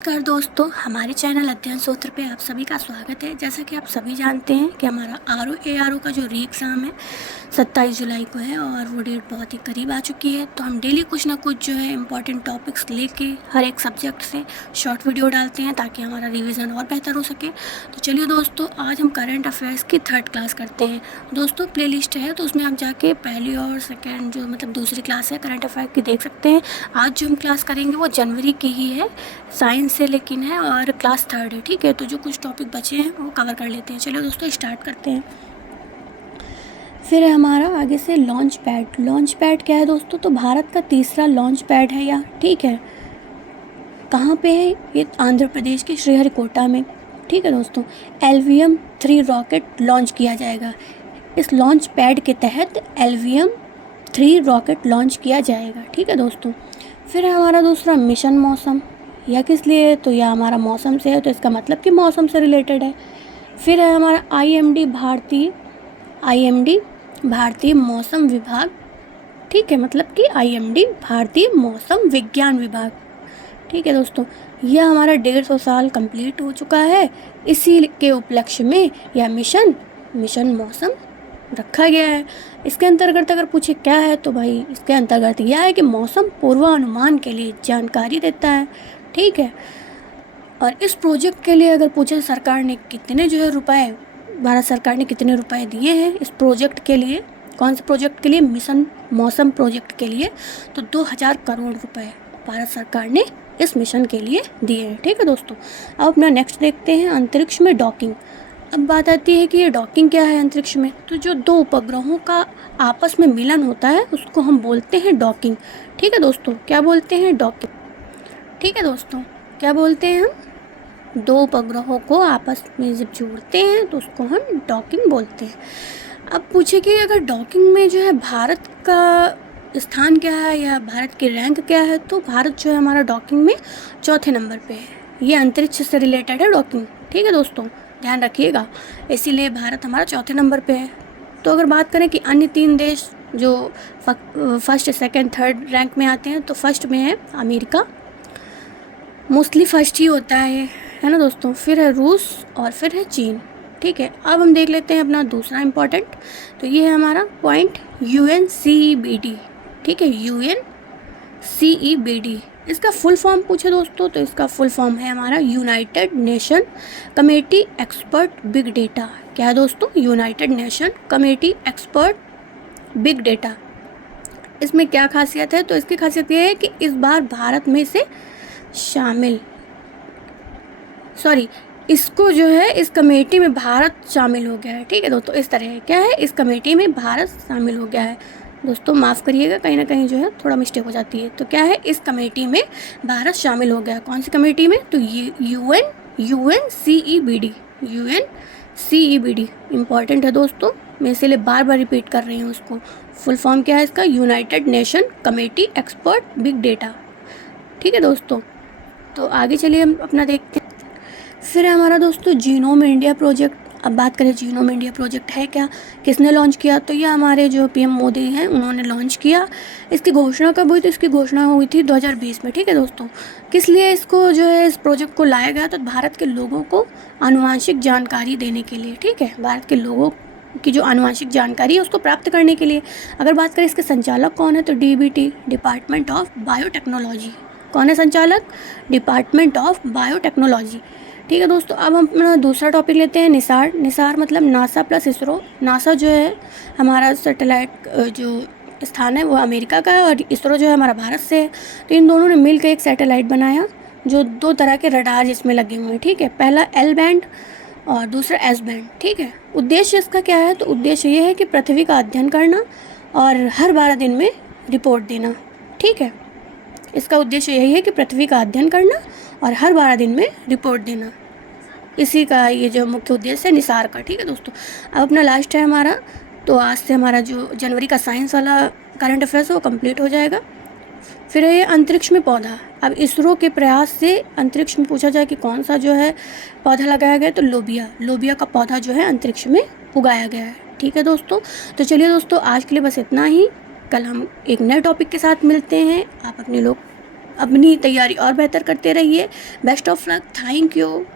नमस्कार दोस्तों, हमारे चैनल अध्ययन सूत्र पे आप सभी का स्वागत है। जैसा कि आप सभी जानते हैं कि हमारा ARO का जो री एग्ज़ाम है 27 जुलाई को है और वो डेट बहुत ही करीब आ चुकी है। तो हम डेली कुछ ना कुछ जो है इम्पॉर्टेंट टॉपिक्स लेके हर एक सब्जेक्ट से शॉर्ट वीडियो डालते हैं ताकि हमारा रिवीजन और बेहतर हो सके। तो चलिए दोस्तों, आज हम करंट अफेयर्स की 3rd क्लास करते हैं। दोस्तों प्लेलिस्ट है तो उसमें आप जाके पहली और सेकेंड जो मतलब दूसरी क्लास है करंट अफेयर की देख सकते हैं। आज जो हम क्लास करेंगे वो जनवरी की ही है, साइंस से लेकिन है और क्लास 3rd है। ठीक है, तो जो कुछ टॉपिक बचे हैं वो कवर कर लेते हैं। चलिए दोस्तों स्टार्ट करते हैं। फिर है हमारा आगे से लॉन्च पैड। लॉन्च पैड क्या है दोस्तों? तो भारत का तीसरा लॉन्च पैड है यह। ठीक है, कहाँ पे है ये? आंध्र प्रदेश के श्रीहरिकोटा में। ठीक है दोस्तों, LVM-3 रॉकेट लॉन्च किया जाएगा। इस लॉन्च पैड के तहत LVM-3 रॉकेट लॉन्च किया जाएगा। ठीक है दोस्तों, फिर है हमारा दूसरा मिशन मौसम। यह किस लिए? तो यह हमारा मौसम से है, तो इसका मतलब कि मौसम से रिलेटेड है। फिर है हमारा IMD भारतीय मौसम विभाग। ठीक है, मतलब कि IMD भारतीय मौसम विज्ञान विभाग। ठीक है दोस्तों, यह हमारा 150 साल कंप्लीट हो चुका है। इसी के उपलक्ष्य में यह मिशन मौसम रखा गया है। इसके अंतर्गत अगर पूछे क्या है तो भाई इसके अंतर्गत यह है कि मौसम पूर्वानुमान के लिए जानकारी देता है। ठीक है, और इस प्रोजेक्ट के लिए अगर पूछे सरकार ने कितने जो है रुपए, भारत सरकार ने कितने रुपए दिए हैं इस प्रोजेक्ट के लिए, कौन से प्रोजेक्ट के लिए? मिशन मौसम प्रोजेक्ट के लिए, तो 2000 करोड़ रुपए भारत सरकार ने इस मिशन के लिए दिए हैं। ठीक है दोस्तों, अब अपना नेक्स्ट देखते हैं, अंतरिक्ष में डॉकिंग। अब बात आती है कि ये डॉकिंग क्या है अंतरिक्ष में। तो जो दो उपग्रहों का आपस में मिलन होता है उसको हम बोलते हैं डॉकिंग। ठीक है दोस्तों, क्या बोलते हैं? डॉकिंग। ठीक है दोस्तों, क्या बोलते हैं हम? दो उपग्रहों को आपस में जब जोड़ते हैं तो उसको हम डॉकिंग बोलते हैं। अब पूछे कि अगर डॉकिंग में जो है भारत का स्थान क्या है या भारत की रैंक क्या है, तो भारत जो है हमारा डॉकिंग में 4थे नंबर पे है। ये अंतरिक्ष से रिलेटेड है डॉकिंग। ठीक है दोस्तों, ध्यान रखिएगा, इसीलिए भारत हमारा 4थे नंबर पे है। तो अगर बात करें कि अन्य 3 देश जो फर्स्ट, सेकेंड, थर्ड रैंक में आते हैं, तो फर्स्ट में है अमेरिका, मोस्टली फर्स्ट ही होता है ना दोस्तों। फिर है रूस और फिर है चीन। ठीक है, अब हम देख लेते हैं अपना दूसरा इम्पॉर्टेंट, तो ये है हमारा पॉइंट UNCEBD। ठीक है, UNCEBD, इसका फुल फॉर्म पूछे दोस्तों तो इसका फुल फॉर्म है हमारा United nation committee expert big data. क्या है दोस्तों? United nation committee expert big data. इसमें क्या खासियत है? तो इसकी खासियत ये है कि इस बार भारत में से इसको जो है इस कमेटी में भारत शामिल हो गया है। ठीक है दोस्तों, इस तरह है, क्या है, इस कमेटी में भारत शामिल हो गया है। दोस्तों माफ़ करिएगा, कहीं ना कहीं जो है थोड़ा मिस्टेक हो जाती है। तो क्या है, इस कमेटी में भारत शामिल हो गया है। कौन सी कमेटी में? तो UNCEBD इम्पॉर्टेंट है दोस्तों, मैं इसीलिए बार बार रिपीट कर रही हूँ उसको। फुल फॉर्म क्या है इसका? United nation committee expert big data. ठीक है दोस्तों, तो आगे चलिए हम अपना देखते हैं। फिर हमारा दोस्तों जीनोम इंडिया प्रोजेक्ट। अब बात करें जीनोम इंडिया प्रोजेक्ट है क्या, किसने लॉन्च किया? तो ये हमारे जो PM मोदी हैं उन्होंने लॉन्च किया। इसकी घोषणा कब हुई? तो इसकी घोषणा हुई थी 2020 में। ठीक है दोस्तों, किस लिए इसको जो है इस प्रोजेक्ट को लाया गया? तो भारत के लोगों को आनुवंशिक जानकारी देने के लिए। ठीक है, भारत के लोगों की जो आनुवंशिक जानकारी है उसको प्राप्त करने के लिए। अगर बात करें इसके संचालक कौन है, तो DBT, डिपार्टमेंट ऑफ बायोटेक्नोलॉजी। कौन है संचालक? Department of biotechnology. ठीक है दोस्तों, अब हम अपना दूसरा टॉपिक लेते हैं, निसार। निसार मतलब नासा प्लस इसरो। नासा जो है हमारा सैटेलाइट जो स्थान है वो अमेरिका का है और इसरो जो है हमारा भारत से है। तो इन दोनों ने मिलकर एक सैटेलाइट बनाया जो 2 तरह के रडार जिसमें लगे हुए हैं। ठीक है, पहला L बैंड और दूसरा S बैंड। ठीक है, उद्देश्य इसका क्या है? तो उद्देश्य ये है कि पृथ्वी का अध्ययन करना और हर 12 दिन में रिपोर्ट देना। ठीक है, इसका उद्देश्य यही है कि पृथ्वी का अध्ययन करना और हर 12 दिन में रिपोर्ट देना, इसी का ये जो मुख्य उद्देश्य है निसार का। ठीक है दोस्तों, अब अपना लास्ट है हमारा, तो आज से हमारा जो जनवरी का साइंस वाला करंट अफेयर्स है वो कंप्लीट हो जाएगा। फिर है ये अंतरिक्ष में पौधा। अब इसरो के प्रयास से अंतरिक्ष में पूछा जाए कि कौन सा जो है पौधा लगाया गया, तो लोबिया का पौधा जो है अंतरिक्ष में उगाया गया है। ठीक है दोस्तों, तो चलिए दोस्तों आज के लिए बस इतना ही। कल हम एक नए टॉपिक के साथ मिलते हैं। आप अपने लोग अपनी तैयारी और बेहतर करते रहिए। Best of luck. Thank you.